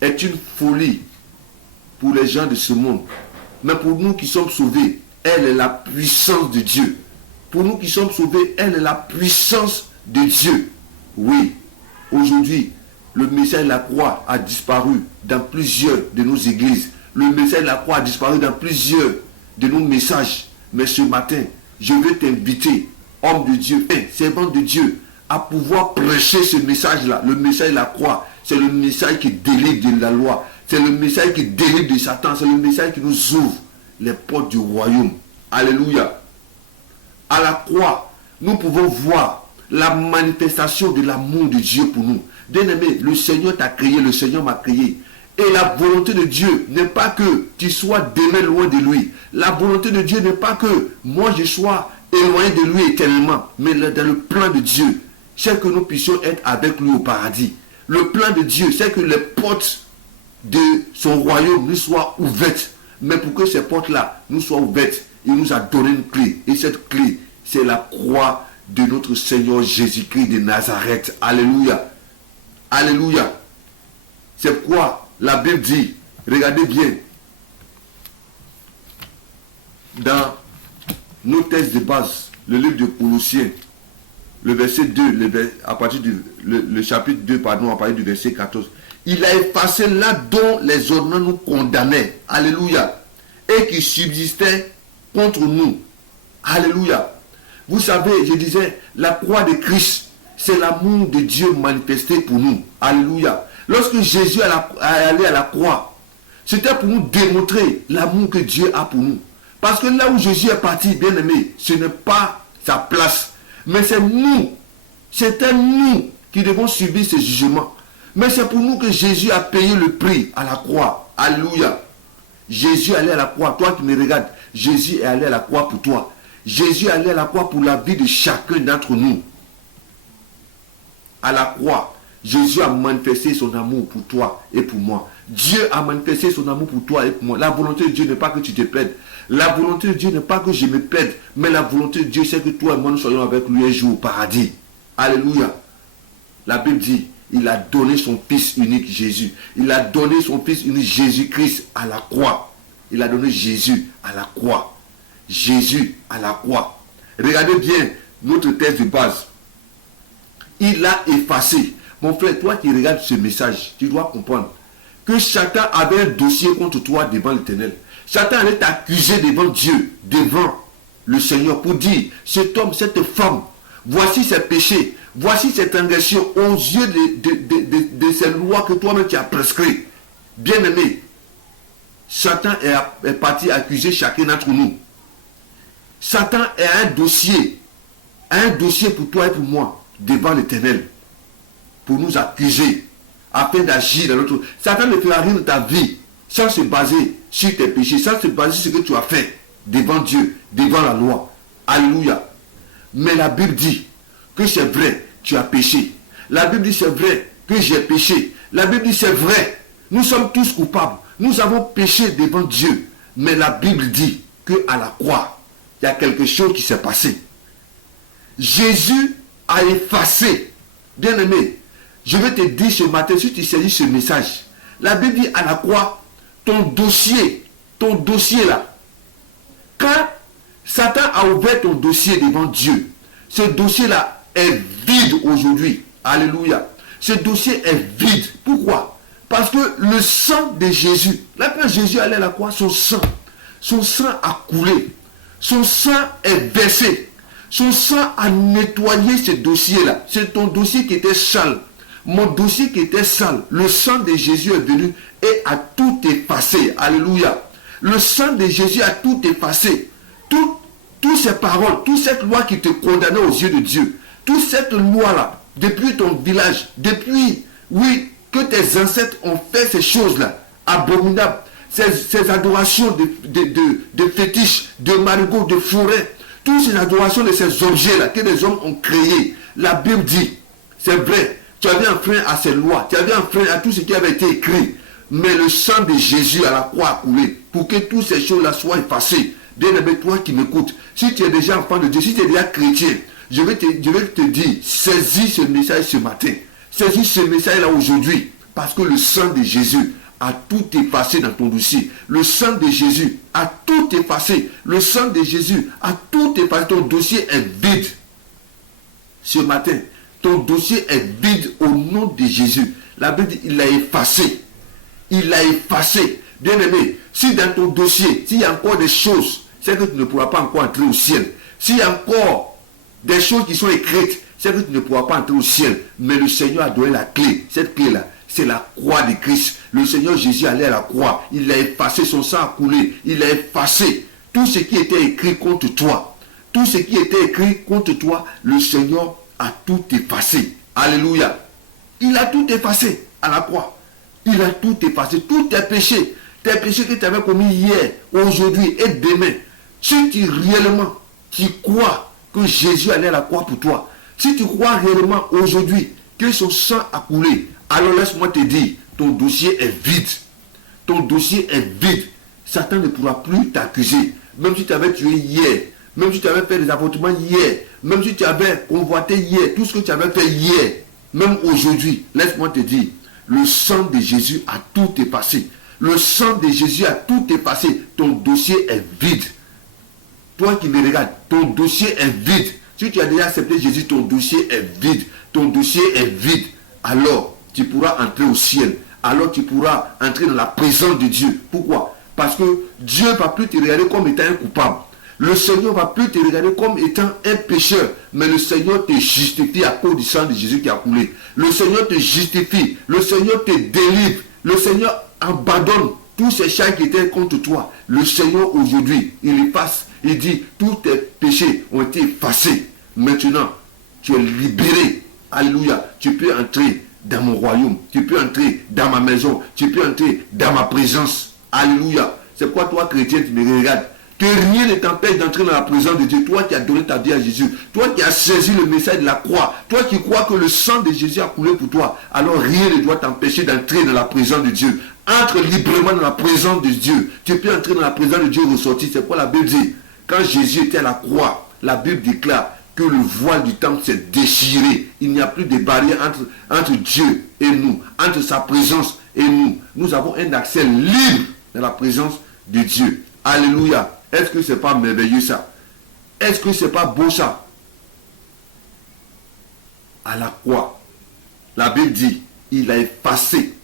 est une folie pour les gens de ce monde. Mais pour nous qui sommes sauvés, elle est la puissance de Dieu. Pour nous qui sommes sauvés, elle est la puissance de Dieu. Oui, aujourd'hui, le message de la croix a disparu dans plusieurs de nos églises. Le message de la croix a disparu dans plusieurs de nos messages. Mais ce matin, je veux t'inviter, homme de Dieu, servant de Dieu, à pouvoir prêcher ce message-là. Le message de la croix, c'est le message qui délivre de la loi. C'est le message qui délivre de Satan. C'est le message qui nous ouvre les portes du royaume. Alléluia. À la croix, nous pouvons voir la manifestation de l'amour de Dieu pour nous. Bien-aimé, le Seigneur t'a créé, le Seigneur m'a créé. Et la volonté de Dieu n'est pas que tu sois demeuré loin de lui. La volonté de Dieu n'est pas que moi je sois éloigné de lui éternellement. Mais dans le plan de Dieu, c'est que nous puissions être avec lui au paradis. Le plan de Dieu, c'est que les portes de son royaume nous soient ouvertes. Mais pour que ces portes-là nous soient ouvertes, il nous a donné une clé. Et cette clé, c'est la croix de notre Seigneur Jésus-Christ de Nazareth. Alléluia. Alléluia. C'est pourquoi la Bible dit, regardez bien, dans nos textes de base, le livre de Colossiens, le verset 2, à partir le chapitre 2, pardon, à partir du verset 14, il a effacé là dont les ordonnances nous condamnaient. Alléluia. Et qui subsistaient contre nous. Alléluia. Vous savez, je disais, la croix de Christ, c'est l'amour de Dieu manifesté pour nous. Alléluia. Lorsque Jésus est allé à la croix, c'était pour nous démontrer l'amour que Dieu a pour nous. Parce que là où Jésus est parti, bien aimé, ce n'est pas sa place. Mais c'est nous. C'était nous qui devons subir ce jugement. Mais c'est pour nous que Jésus a payé le prix à la croix. Alléluia. Jésus allait à la croix. Toi qui me regardes, Jésus est allé à la croix pour toi. Jésus est allé à la croix pour la vie de chacun d'entre nous. À la croix, Jésus a manifesté son amour pour toi et pour moi. Dieu a manifesté son amour pour toi et pour moi. La volonté de Dieu n'est pas que tu te perdes. La volonté de Dieu n'est pas que je me perde. Mais la volonté de Dieu, c'est que toi et moi, nous soyons avec lui un jour au paradis. Alléluia. La Bible dit, il a donné son Fils unique, Jésus. Il a donné son Fils unique, Jésus-Christ, à la croix. Il a donné Jésus à la croix. Jésus à la croix. Regardez bien notre texte de base. Il a effacé. Mon frère, toi qui regardes ce message, tu dois comprendre que Satan avait un dossier contre toi devant l'Éternel. Satan allait t'accuser devant Dieu, devant le Seigneur, pour dire, cet homme, cette femme, voici ses péchés, voici ses transgressions aux yeux de ces lois que toi-même tu as prescrites. Bien-aimé, Satan est parti accuser chacun d'entre nous. Satan a un dossier pour toi et pour moi, devant l'Éternel, pour nous accuser, afin d'agir dans notre... Satan ne fera rien de ta vie sans se baser sur tes péchés, sans se baser sur ce que tu as fait devant Dieu, devant la loi. Alléluia. Mais la Bible dit que c'est vrai, tu as péché. La Bible dit c'est vrai que j'ai péché. La Bible dit c'est vrai, nous sommes tous coupables. Nous avons péché devant Dieu. Mais la Bible dit qu'à la croix, il y a quelque chose qui s'est passé. Jésus a effacé. Bien-aimé, je vais te dire ce matin, si tu saisis ce message, la Bible dit à la croix, ton dossier là, quand Satan a ouvert ton dossier devant Dieu, ce dossier là est vide aujourd'hui. Alléluia. Ce dossier est vide. Pourquoi? Parce que le sang de Jésus, là quand Jésus allait à la croix, son sang a coulé. Son sang est versé. Son sang a nettoyé ce dossier-là. C'est ton dossier qui était sale. Mon dossier qui était sale. Le sang de Jésus est venu et a tout effacé. Alléluia. Le sang de Jésus a tout effacé. Toutes ces paroles, toute cette loi qui te condamnait aux yeux de Dieu, toute cette loi-là, depuis ton village, depuis, oui, que tes ancêtres ont fait ces choses-là, abominables, ces adorations de fétiches, de marigots, de forêts, toutes ces adorations de ces objets-là que les hommes ont créés. La Bible dit, c'est vrai, tu avais enfreint à ces lois, tu avais enfreint à tout ce qui avait été écrit, mais le sang de Jésus à la croix a coulé pour que toutes ces choses-là soient effacées. Bien-aimé, toi qui m'écoutes, si tu es déjà enfant de Dieu, si tu es déjà chrétien, je vais te dire, saisis ce message ce matin. Saisis ce message-là aujourd'hui. Parce que le sang de Jésus a tout effacé dans ton dossier. Le sang de Jésus a tout effacé. Le sang de Jésus a tout effacé. Ton dossier est vide. Ce matin, ton dossier est vide au nom de Jésus. La Bible dit, il l'a effacé. Il l'a effacé. Bien-aimé, si dans ton dossier, s'il y a encore des choses, c'est que tu ne pourras pas encore entrer au ciel. S'il y a encore des choses qui sont écrites, c'est que tu ne pourras pas entrer au ciel. Mais le Seigneur a donné la clé. Cette clé-là, c'est la croix de Christ. Le Seigneur Jésus allait à la croix. Il a effacé, son sang a coulé. Il a effacé tout ce qui était écrit contre toi. Tout ce qui était écrit contre toi, le Seigneur a tout effacé. Alléluia. Il a tout effacé à la croix. Il a tout effacé. Tous tes péchés que tu avais commis hier, aujourd'hui et demain. Si tu réellement, tu crois que Jésus allait à la croix pour toi, si tu crois réellement aujourd'hui que son sang a coulé, alors laisse-moi te dire, ton dossier est vide. Ton dossier est vide. Satan ne pourra plus t'accuser. Même si tu avais tué hier, même si tu avais fait des avortements hier, même si tu avais convoité hier, tout ce que tu avais fait hier, même aujourd'hui, laisse-moi te dire, le sang de Jésus a tout effacé. Le sang de Jésus a tout effacé. Ton dossier est vide. Toi qui me regardes, ton dossier est vide. Si tu as déjà accepté Jésus, ton dossier est vide. Ton dossier est vide. Alors, tu pourras entrer au ciel. Alors, tu pourras entrer dans la présence de Dieu. Pourquoi? Parce que Dieu ne va plus te regarder comme étant un coupable. Le Seigneur ne va plus te regarder comme étant un pécheur. Mais le Seigneur te justifie à cause du sang de Jésus qui a coulé. Le Seigneur te justifie. Le Seigneur te délivre. Le Seigneur abandonne tous ces chats qui étaient contre toi. Le Seigneur aujourd'hui, il efface. Il dit, tous tes péchés ont été effacés. Maintenant, tu es libéré. Alléluia. Tu peux entrer dans mon royaume. Tu peux entrer dans ma maison. Tu peux entrer dans ma présence. Alléluia. C'est quoi toi, chrétien, tu me regardes? Que rien ne t'empêche d'entrer dans la présence de Dieu. Toi qui as donné ta vie à Jésus. Toi qui as saisi le message de la croix. Toi qui crois que le sang de Jésus a coulé pour toi. Alors rien ne doit t'empêcher d'entrer dans la présence de Dieu. Entre librement dans la présence de Dieu. Tu peux entrer dans la présence de Dieu et ressortir. C'est quoi la Bible dit? Quand Jésus était à la croix, la Bible déclare que le voile du temple s'est déchiré. Il n'y a plus de barrière entre Dieu et nous. Entre sa présence et nous. Nous avons un accès libre dans la présence de Dieu. Alléluia. Est-ce que ce n'est pas merveilleux ça? Est-ce que ce n'est pas beau ça? À la croix, la Bible dit, il a effacé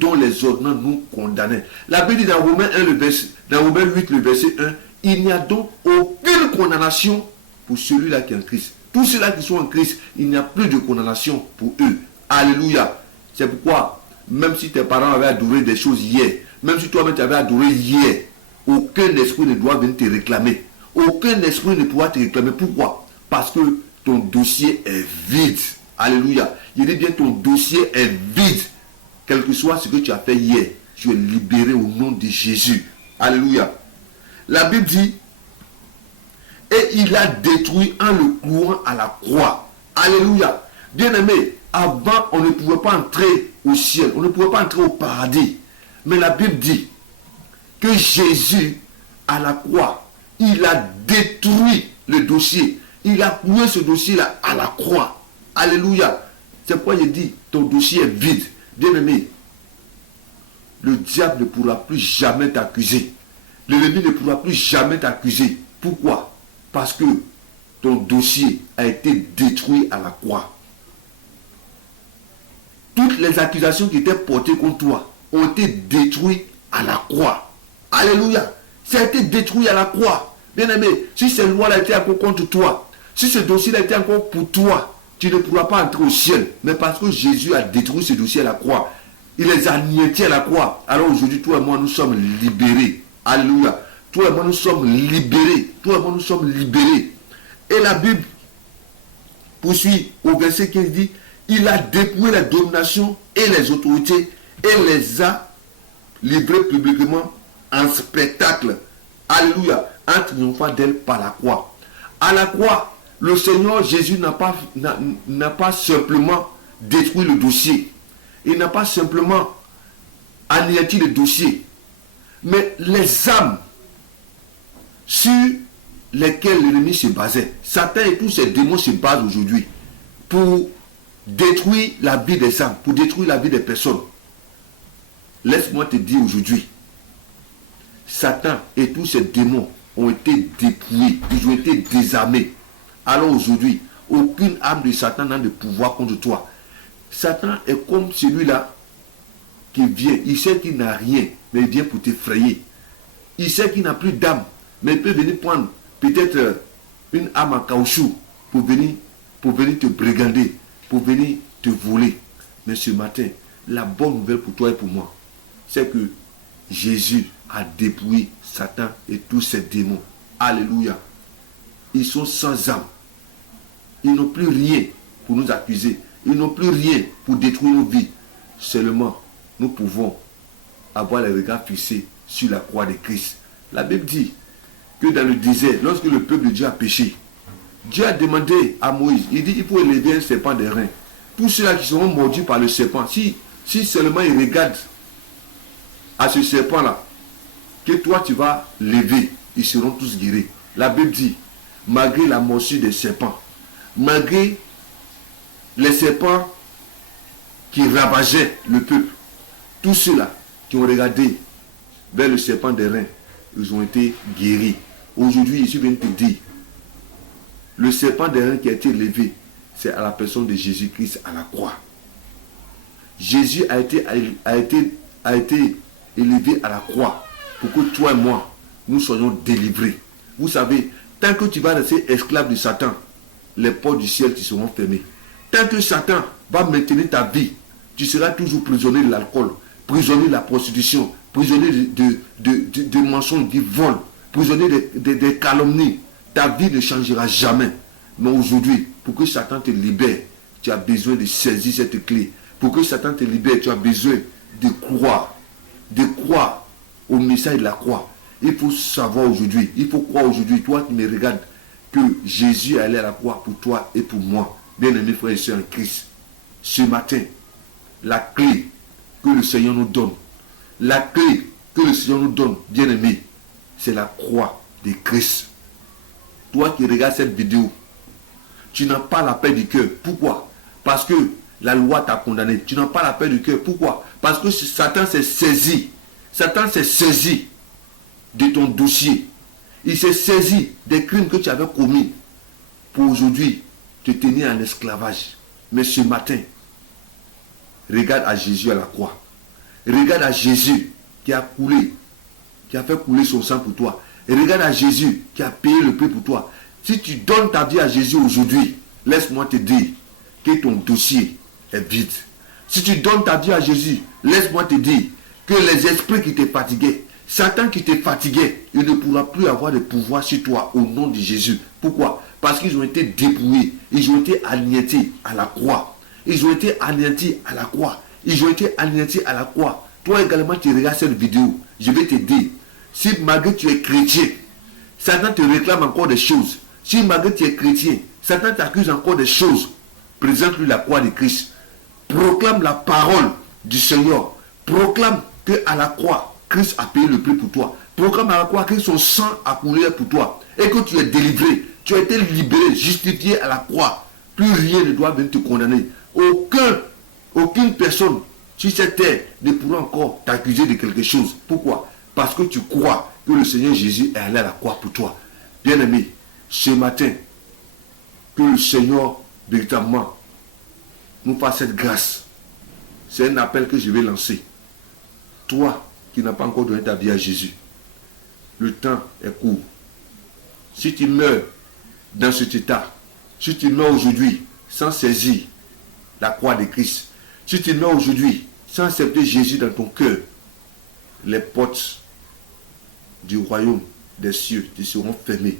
dont les ordonnances nous condamnaient. La Bible dit dans Romains 8, le verset 1, il n'y a donc aucune condamnation pour celui-là qui est en Christ. Tous ceux-là qui sont en Christ, il n'y a plus de condamnation pour eux. Alléluia. C'est pourquoi, même si tes parents avaient adoré des choses hier, même si toi-même tu avais adoré hier, aucun esprit ne doit venir te réclamer. Aucun esprit ne pourra te réclamer. Pourquoi? Parce que ton dossier est vide. Alléluia. Je dis bien, ton dossier est vide. Quel que soit ce que tu as fait hier, tu es libéré au nom de Jésus. Alléluia. La Bible dit, et il a détruit en le clouant à la croix. Alléluia. Bien-aimé, avant, on ne pouvait pas entrer au ciel. On ne pouvait pas entrer au paradis. Mais la Bible dit que Jésus, à la croix, il a détruit le dossier. Il a cloué ce dossier-là à la croix. Alléluia. C'est pourquoi il dit, ton dossier est vide. Bien-aimé, le diable ne pourra plus jamais t'accuser. L'ennemi ne pourra plus jamais t'accuser. Pourquoi? Parce que ton dossier a été détruit à la croix. Toutes les accusations qui étaient portées contre toi ont été détruites à la croix. Alléluia. Ça a été détruit à la croix. Bien-aimé, si cette loi-là était encore contre toi, si ce dossier-là était encore pour toi, tu ne pourras pas entrer au ciel. Mais parce que Jésus a détruit ce dossier à la croix, il les a anéantis à la croix. Alors aujourd'hui, toi et moi, nous sommes libérés. Alléluia. Toi et moi, nous sommes libérés. Toi et moi, nous sommes libérés. Et la Bible poursuit au verset 15, dit, il a dépouillé la domination et les autorités et les a livrés publiquement en spectacle. Alléluia. En triomphant d'elle par la croix. À la croix, le Seigneur Jésus n'a pas simplement détruit le dossier. Il n'a pas simplement anéanti le dossier. Mais les âmes sur lesquelles l'ennemi se basait, Satan et tous ses démons se basent aujourd'hui pour détruire la vie des âmes, pour détruire la vie des personnes. Laisse-moi te dire aujourd'hui, Satan et tous ses démons ont été dépouillés, ils ont été désarmés. Alors aujourd'hui, aucune âme de Satan n'a de pouvoir contre toi. Satan est comme celui-là qui vient, il sait qu'il n'a rien, mais il vient pour t'effrayer. Il sait qu'il n'a plus d'âme, mais il peut venir prendre peut-être une âme en caoutchouc pour venir te brigander, pour venir te voler. Mais ce matin, la bonne nouvelle pour toi et pour moi, c'est que Jésus a dépouillé Satan et tous ses démons. Alléluia. Ils sont sans âme. Ils n'ont plus rien pour nous accuser. Ils n'ont plus rien pour détruire nos vies. Seulement, nous pouvons avoir les regards fixés sur la croix de Christ. La Bible dit que dans le désert, lorsque le peuple de Dieu a péché, Dieu a demandé à Moïse, il dit, il faut élever un serpent des reins. Tous ceux-là qui seront mordus par le serpent, si seulement ils regardent à ce serpent-là, que toi tu vas lever, ils seront tous guéris. La Bible dit, malgré la morsure des serpents, malgré les serpents qui ravageaient le peuple, tous ceux-là qui ont regardé vers le serpent des reins, ils ont été guéris. Aujourd'hui, je viens de te dire, le serpent des reins qui a été levé, c'est à la personne de Jésus-Christ à la croix. Jésus a été élevé à la croix pour que toi et moi, nous soyons délivrés. Vous savez, tant que tu vas rester esclave de Satan, les portes du ciel qui seront fermées. Tant que Satan va maintenir ta vie, tu seras toujours prisonnier de l'alcool, prisonnier de la prostitution, prisonnier de mensonges, du vol, prisonnier des calomnies. Ta vie ne changera jamais. Mais aujourd'hui, pour que Satan te libère, tu as besoin de saisir cette clé. Pour que Satan te libère, tu as besoin de croire au message de la croix. Il faut savoir aujourd'hui, il faut croire aujourd'hui, toi qui me regardes, que Jésus est allé à la croix pour toi et pour moi. Bien-aimés frères et sœurs en Christ, ce matin, la clé que le Seigneur nous donne, la clé que le Seigneur nous donne, bien-aimés, c'est la croix de Christ. Toi qui regardes cette vidéo, tu n'as pas la paix du cœur. Pourquoi? Parce que la loi t'a condamné. Tu n'as pas la paix du cœur. Pourquoi? Parce que Satan s'est saisi. Satan s'est saisi de ton dossier. Il s'est saisi des crimes que tu avais commis pour aujourd'hui te tenir en esclavage. Mais ce matin, regarde à Jésus à la croix. Regarde à Jésus qui a coulé, qui a fait couler son sang pour toi. Et regarde à Jésus qui a payé le prix pour toi. Si tu donnes ta vie à Jésus aujourd'hui, laisse-moi te dire que ton dossier est vide. Si tu donnes ta vie à Jésus, laisse-moi te dire que les esprits qui te fatiguaient, Satan qui te fatiguait, il ne pourra plus avoir de pouvoir sur toi au nom de Jésus. Pourquoi? Parce qu'ils ont été dépouillés, ils ont été anéantis à la croix. Ils ont été anéantis à la croix. Ils ont été anéantis à la croix. Toi également, tu regardes cette vidéo, je vais te dire, si malgré tu es chrétien, Satan te réclame encore des choses. Si malgré tu es chrétien, Satan t'accuse encore des choses. Présente-lui la croix de Christ. Proclame la parole du Seigneur. Proclame qu'à la croix, Christ a payé le prix pour toi. Proclame à la croix que son sang a coulé pour toi. Et que tu es délivré. Tu as été libéré, justifié à la croix. Plus rien ne doit venir te condamner. Aucune personne sur cette terre ne pourra encore t'accuser de quelque chose. Pourquoi? Parce que tu crois que le Seigneur Jésus est allé à la croix pour toi. Bien-aimé, ce matin, que le Seigneur véritablement nous fasse cette grâce. C'est un appel que je vais lancer. Toi qui n'as pas encore donné ta vie à Jésus, le temps est court. Si tu meurs dans cet état, si tu meurs aujourd'hui sans saisir la croix de Christ, si tu meurs aujourd'hui sans accepter Jésus dans ton cœur, les portes du royaume des cieux te seront fermées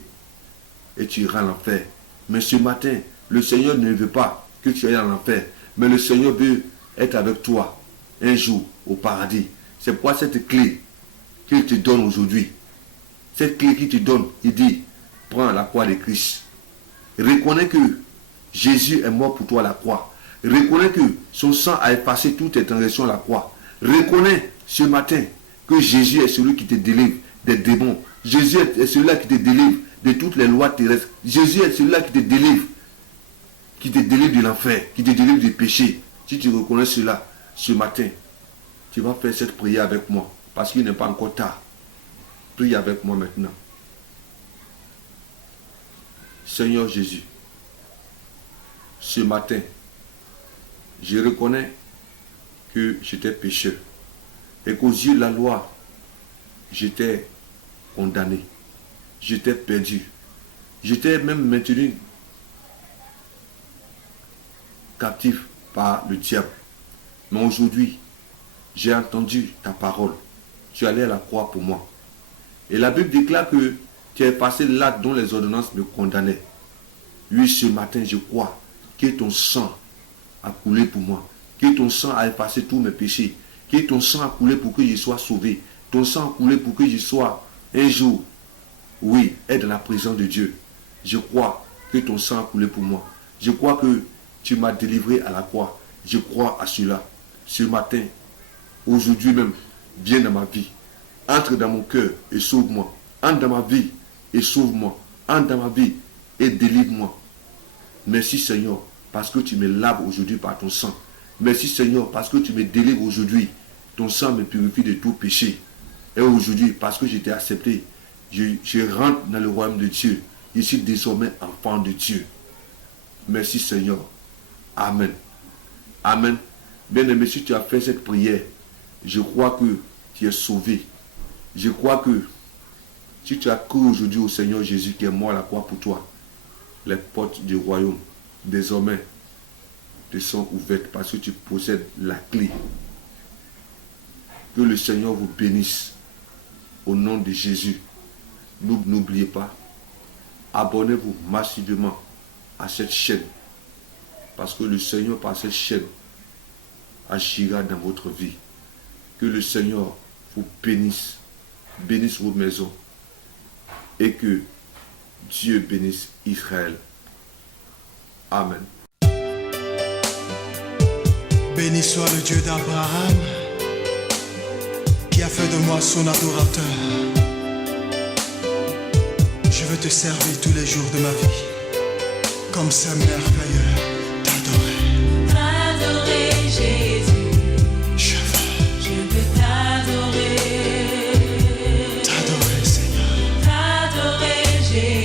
et tu iras en enfer. Mais ce matin, le Seigneur ne veut pas que tu ailles en enfer, mais le Seigneur veut être avec toi un jour au paradis. C'est pourquoi cette clé qu'il te donne aujourd'hui, cette clé qu'il te donne, il dit, prends la croix de Christ. Reconnais que Jésus est mort pour toi à la croix. Reconnais que son sang a effacé toute tes transgressions à la croix. Reconnais ce matin que Jésus est celui qui te délivre des démons. Jésus est celui-là qui te délivre de toutes les lois terrestres. Jésus est celui-là qui te délivre de l'enfer, qui te délivre du péché. Si tu reconnais cela ce matin, tu vas faire cette prière avec moi, parce qu'il n'est pas encore tard. Prie avec moi maintenant. Seigneur Jésus, ce matin, je reconnais que j'étais pécheur et qu'aux yeux de la loi, j'étais condamné, j'étais perdu, j'étais même maintenu captif par le diable. Mais aujourd'hui, j'ai entendu ta parole. Tu es allé à la croix pour moi. Et la Bible déclare que tu as effacé l'acte dont les ordonnances me condamnaient. Oui, ce matin, je crois que ton sang a coulé pour moi, que ton sang a effacé tous mes péchés, que ton sang a coulé pour que je sois sauvé, ton sang a coulé pour que je sois un jour, oui, être dans la présence de Dieu. Je crois que ton sang a coulé pour moi. Je crois que tu m'as délivré à la croix. Je crois à cela. Ce matin, aujourd'hui même, viens dans ma vie. Entre dans mon cœur et sauve-moi. Entre dans ma vie et sauve-moi. Entre dans ma vie et délivre-moi. Merci Seigneur, parce que tu me laves aujourd'hui par ton sang. Merci Seigneur, parce que tu me délivres aujourd'hui. Ton sang me purifie de tout péché. Et aujourd'hui, parce que je t'ai accepté, je rentre dans le royaume de Dieu. Je suis désormais enfant de Dieu. Merci Seigneur. Amen. Amen. Bien-aimé, si tu as fait cette prière, je crois que tu es sauvé. Je crois que si tu as cru aujourd'hui au Seigneur Jésus qui est mort à la croix pour toi, les portes du royaume désormais te sont ouvertes parce que tu possèdes la clé. Que le Seigneur vous bénisse au nom de Jésus. N'oubliez pas, abonnez-vous massivement à cette chaîne parce que le Seigneur par cette chaîne agira dans votre vie. Que le Seigneur vous bénisse bénisse vos maisons et que Dieu bénisse Israël. Amen. Béni soit le Dieu d'Abraham, qui a fait de moi son adorateur. Je veux te servir tous les jours de ma vie, comme c'est merveilleux.